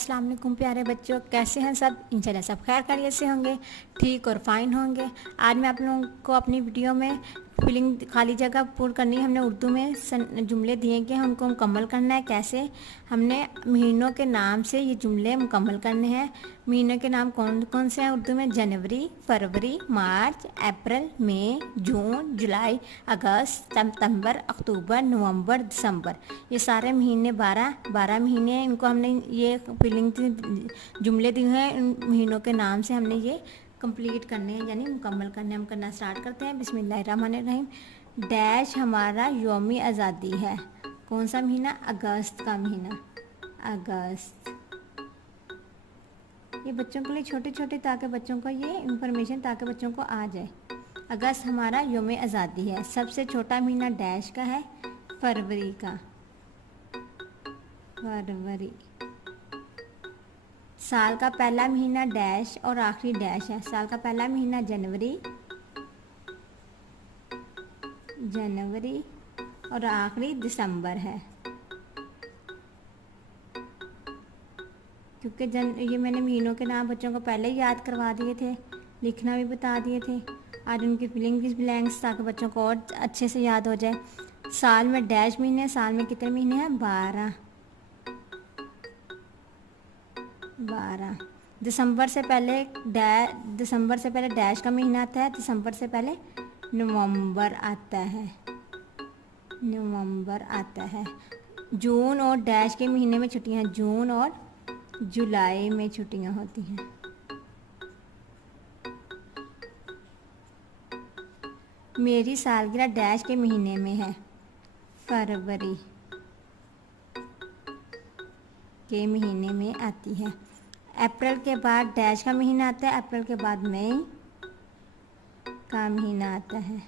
अस्सलाम वालेकुम प्यारे बच्चों, कैसे हैं सब। इंशाल्लाह सब खैर खैरियत से होंगे, ठीक और फाइन होंगे। आज मैं आप लोगों को अपनी वीडियो में फिलिंग खाली जगह पूर्ण करनी है। हमने उर्दू में जुमले दिए कि उनको मुकम्मल करना है। कैसे हमने महीनों के नाम से ये जुमले मुकम्मल करने हैं। महीनों के नाम कौन कौन से हैं उर्दू में? जनवरी, फरवरी, मार्च, अप्रैल, मई, जून, जुलाई, अगस्त, सितंबर, अक्टूबर, नवंबर, दिसंबर। ये सारे महीने 12 महीने हैं। इनको हमने ये फिलिंग जुमले दिए हैं, इन महीनों के नाम से हमने ये कंप्लीट करने हैं, यानी मुकम्मल करने। हम करना स्टार्ट करते हैं। बिस्मिल्लाहिर्रहमानिर्रहीम। डैश हमारा यौमी आज़ादी है। कौन सा महीना? अगस्त का महीना, अगस्त। ये बच्चों के लिए छोटे छोटे, ताकि बच्चों को ये इंफॉर्मेशन ताकि बच्चों को आ जाए। अगस्त हमारा यौम आज़ादी है। सबसे छोटा महीना डैश का है, फरवरी का, फरवरी। साल का पहला महीना डैश और आखिरी डैश है। साल का पहला महीना जनवरी, जनवरी और आखिरी दिसंबर है। क्योंकि ये मैंने महीनों के नाम बच्चों को पहले ही याद करवा दिए थे, लिखना भी बता दिए थे। आज उनकी फिलिंग भी ब्लैंक्स, ताकि बच्चों को और अच्छे से याद हो जाए। साल में डैश महीने, साल में कितने महीने हैं? 12। दिसंबर से पहले डैश का महीना आता है। दिसंबर से पहले नवंबर आता है, नवंबर आता है। जून और डैश के महीने में छुट्टियां, जून और जुलाई में छुट्टियां होती हैं। मेरी सालगिरह डैश के महीने में है, फरवरी के महीने में आती है। अप्रैल के बाद डैश का महीना आता है, अप्रैल के बाद मई का महीना आता है।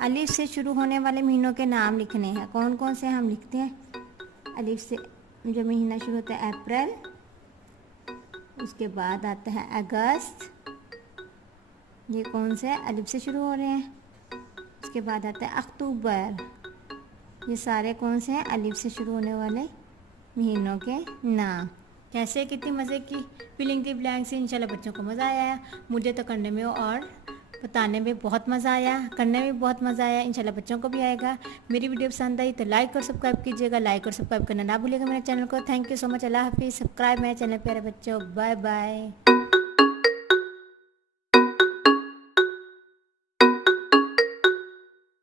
अलिफ से शुरू होने वाले महीनों के नाम लिखने हैं। कौन कौन से हम लिखते हैं? अलिफ से जो महीना शुरू होता है अप्रैल, उसके बाद आता है अगस्त। ये कौन से अलिफ से शुरू हो रहे हैं? उसके बाद आता है अक्टूबर। ये सारे कौन से हैं? अलिफ से शुरू होने वाले महीनों के नाम। कैसे कितनी मज़े की फिलिंग थी ब्लैंक से। इंशाल्लाह बच्चों को मज़ा आया। मुझे तो करने में और बताने में बहुत मज़ा आया, करने में बहुत मज़ा आया। इंशाल्लाह बच्चों को भी आएगा। मेरी वीडियो पसंद आई तो लाइक और सब्सक्राइब कीजिएगा। लाइक और सब्सक्राइब करना ना भूलिएगा मेरे चैनल को। Thank you so much. अल्लाह हाफिज़। सब्सक्राइब मेरे चैनल प्यारे बच्चों। Bye bye.